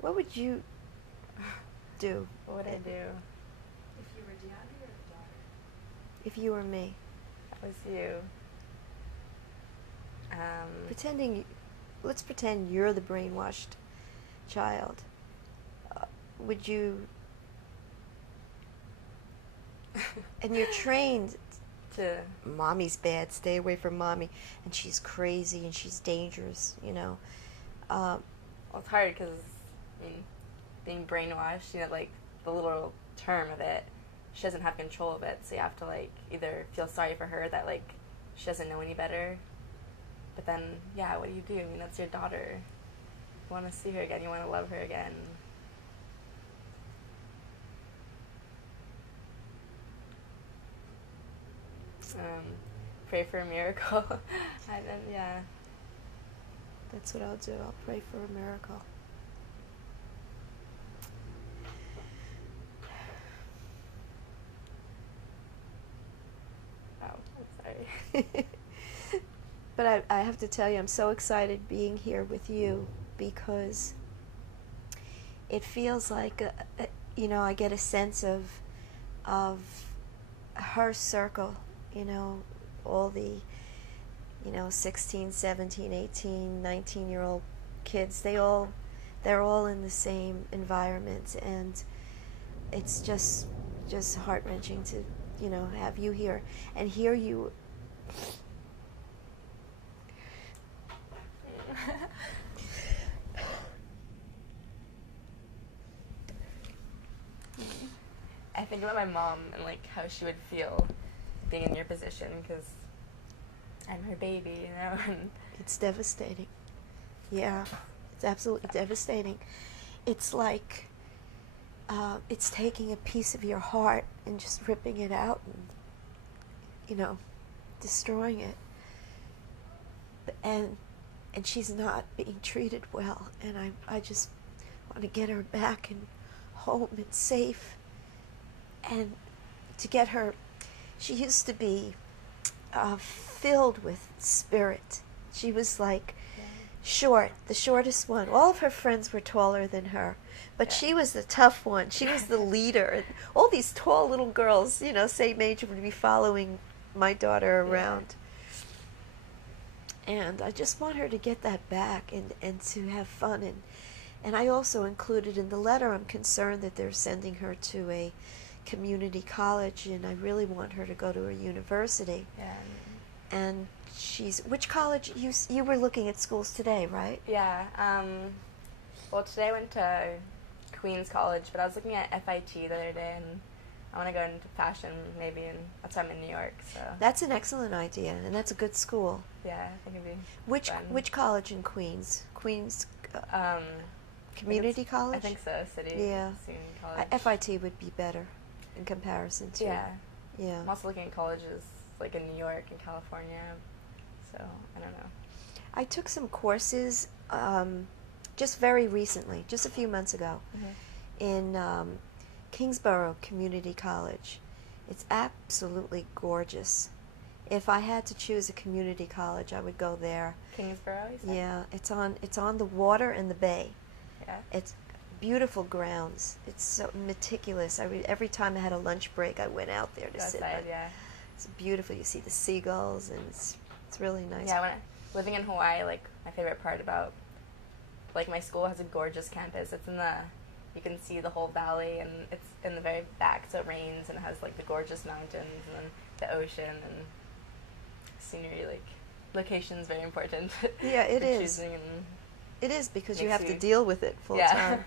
What would you do? What would I do? If you were Dyandria or the daughter? If you were me? That was you. Let's pretend you're the brainwashed child. Would you, and you're trained to mommy's bad, stay away from mommy, and she's crazy and she's dangerous, you know. Well, it's hard because, I mean, being brainwashed, you know, like, the literal term of it, she doesn't have control of it, so you have to, like, either feel sorry for her that, like, she doesn't know any better, but then, yeah, what do you do? I mean, that's your daughter. You want to see her again, you want to love her again. Pray for a miracle. And then, yeah. That's what I'll do. I'll pray for a miracle. Oh, I'm sorry. But I have to tell you, I'm so excited being here with you because it feels like, you know, I get a sense of her circle, you know, all the, you know, 16, 17, 18, 19-year-old kids, they're all in the same environment, and it's just heart-wrenching to, you know, have you here and hear you. I think about my mom and, like, how she would feel being in your position, because I'm her baby, you know? And it's devastating. Yeah, it's absolutely devastating. It's like it's taking a piece of your heart and just ripping it out and, you know, destroying it. And she's not being treated well, and I just want to get her back and home and safe, and to get her. She used to be filled with spirit. She was like short, the shortest one. All of her friends were taller than her, but she was the tough one. She was the leader. And all these tall little girls, you know, same age, would be following my daughter around. And I just want her to get that back and to have fun. And I also included in the letter, I'm concerned that they're sending her to a community college, and I really want her to go to a university. yeah. And which college? You were looking at schools today, right? Yeah. Well, today I went to Queens College, but I was looking at FIT the other day, and I want to go into fashion maybe, and that's why I'm in New York. So That's an excellent idea, and that's a good school. yeah, I think it'd be fun. Which college in Queens? Queens Community College? I think so. City. Yeah. College. FIT would be better in comparison to. Yeah. Yeah. I'm also looking at colleges like in New York and California, so I don't know. I took some courses just very recently, just a few months ago, in Kingsborough Community College. It's absolutely gorgeous. If I had to choose a community college, I would go there. Kingsborough, you said? Yeah, it's on the water and the bay. Yeah. It's beautiful grounds. It's so meticulous. Every time I had a lunch break, I went out there to sit. Outside, yeah. It's beautiful. You see the seagulls, and it's really nice. Yeah, living in Hawaii, like, my favorite part about, like, my school has a gorgeous campus. It's you can see the whole valley, and it's in the very back, so it rains, and it has, like, the gorgeous mountains, and then the ocean, and scenery, like, location's very important. Yeah, it is. Choosing, and it is, because you have to deal with it full time.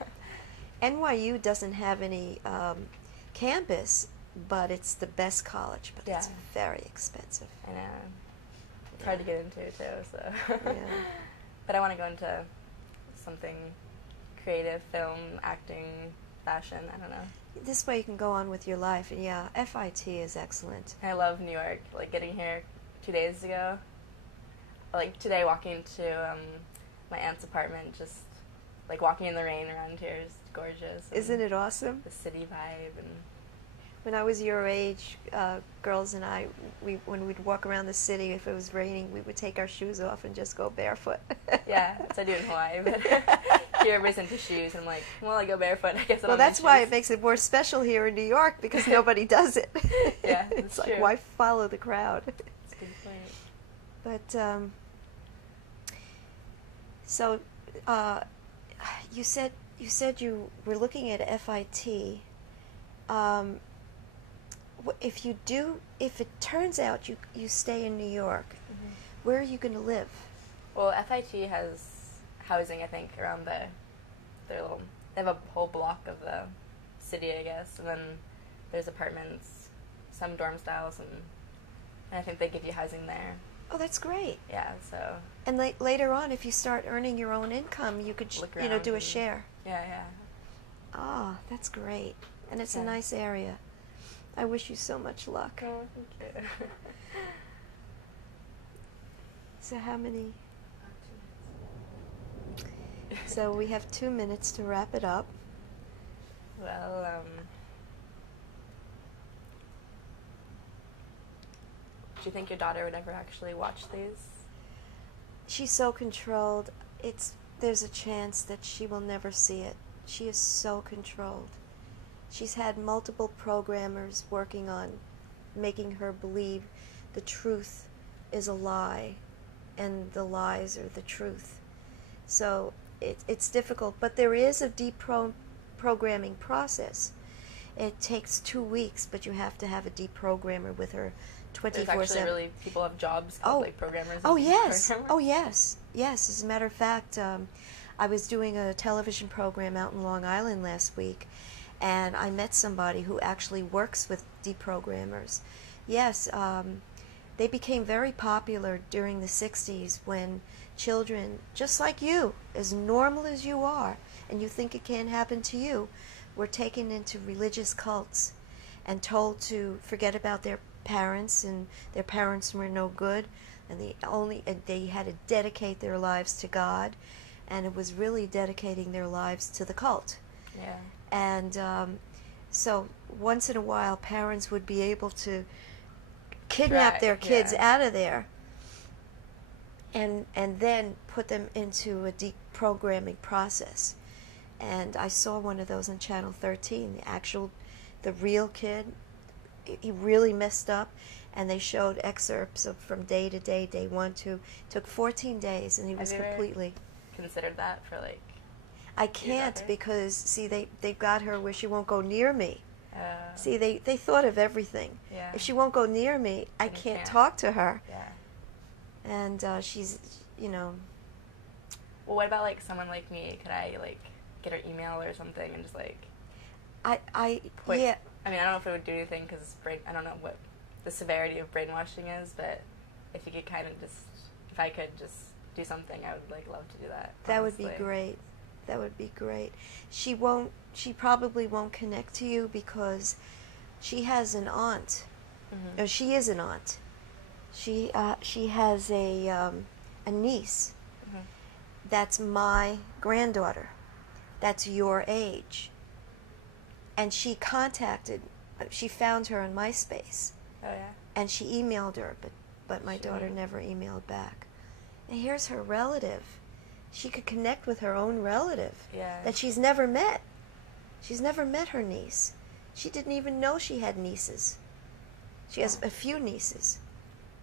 NYU doesn't have any campus, but it's the best college, but it's very expensive. I know. It's hard to get into, too, so. Yeah. But I want to go into something creative, film, acting, fashion, I don't know. This way you can go on with your life, and yeah, FIT is excellent. I love New York. Like, getting here 2 days ago, like, today walking to my aunt's apartment, just, like, walking in the rain around here is gorgeous. Isn't it awesome? The city vibe. And when I was your age, girls and I, when we'd walk around the city, if it was raining, we would take our shoes off and just go barefoot. Yeah, that's what I do in Hawaii. But She everybody's into shoes, and I'm like, well, I go barefoot. I guess I Well, don't that's need why shoes. it makes it more special here in New York, because nobody does it. Yeah, It's that's like, true. why follow the crowd? That's a good point. But so you said you were looking at FIT. If it turns out you stay in New York, Mm-hmm. where are you going to live? Well, FIT has housing, I think, around they have a whole block of the city, I guess, and then there's apartments, some dorm styles, and I think they give you housing there. Oh, that's great. Yeah, so. And later on, if you start earning your own income, you could Look do a around share. Yeah. Ah, that's great. And it's a Yeah. nice area. I wish you so much luck. Oh, thank you. So how many? 2 minutes. So we have 2 minutes to wrap it up. Well, do you think your daughter would ever actually watch these? She's so controlled. There's a chance that she will never see it. She is so controlled. She's had multiple programmers working on making her believe the truth is a lie and the lies are the truth. So it's difficult, but there is a deprogramming process. It takes 2 weeks, but you have to have a deprogrammer with her 24/7. There's actually really people have jobs called like programmers. Oh and yes. programmers. Oh yes. Yes. As a matter of fact, I was doing a television program out in Long Island last week, and I met somebody who actually works with deprogrammers. Yes, they became very popular during the 60s when children, just like you, as normal as you are, and you think it can't happen to you, were taken into religious cults and told to forget about their parents, and their parents were no good, and they had to dedicate their lives to God, and it was really dedicating their lives to the cult. Yeah. And so once in a while, parents would be able to kidnap their kids out of there and then put them into a deprogramming process. And I saw one of those on Channel 13, the real kid. He really messed up, and they showed excerpts of from day to day, day 1 to, took 14 days, and he was Have you ever completely... considered that for like... I can't, daughter? because, see, they've got her where she won't go near me. Uh, See, they thought of everything. Yeah. If she won't go near me, I Then you can't can't. talk to her. Yeah. And she's, Well, what about like someone like me? Could I like get her email or something and just like... Put, yeah. I mean, I don't know if it would do anything because I don't know what the severity of brainwashing is, but if you could kind of just... If I could just do something, I would like love to do that. That would be honestly. great. That would be great. She probably won't connect to you because she has an aunt. Mhm. Or she is an aunt. She has a niece Mhm. that's my granddaughter. That's your age. And she found her on MySpace. Oh, yeah? And she emailed her, but my Sure. daughter never emailed back. And here's her relative. She could connect with her own relative Yeah. that she's never met. She's never met her niece. She didn't even know she had nieces. She has a few nieces.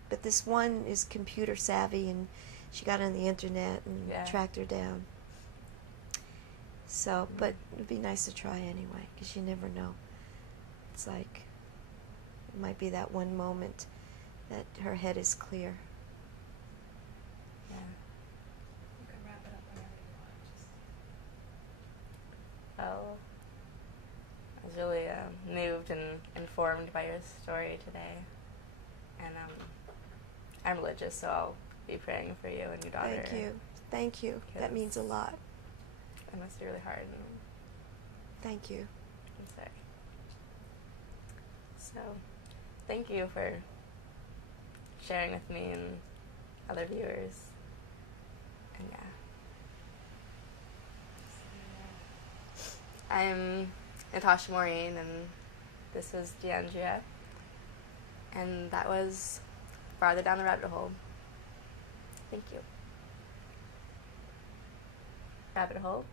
But this one is computer savvy, and she got on the internet and Yeah. tracked her down. So, but it would be nice to try anyway, because you never know. It's like, it might be that one moment that her head is clear. Yeah. You can wrap it up whenever you want. Well, I was really moved and informed by your story today. And I'm religious, so I'll be praying for you and your daughter. Thank you. Thank you. That means a lot. It must be really hard. Thank you. I'm sorry. So, thank you for sharing with me and other viewers. And yeah. I'm Natasha Maureen, and this is Dyandria. And that was Farther Down the Rabbit Hole. Thank you. Rabbit hole.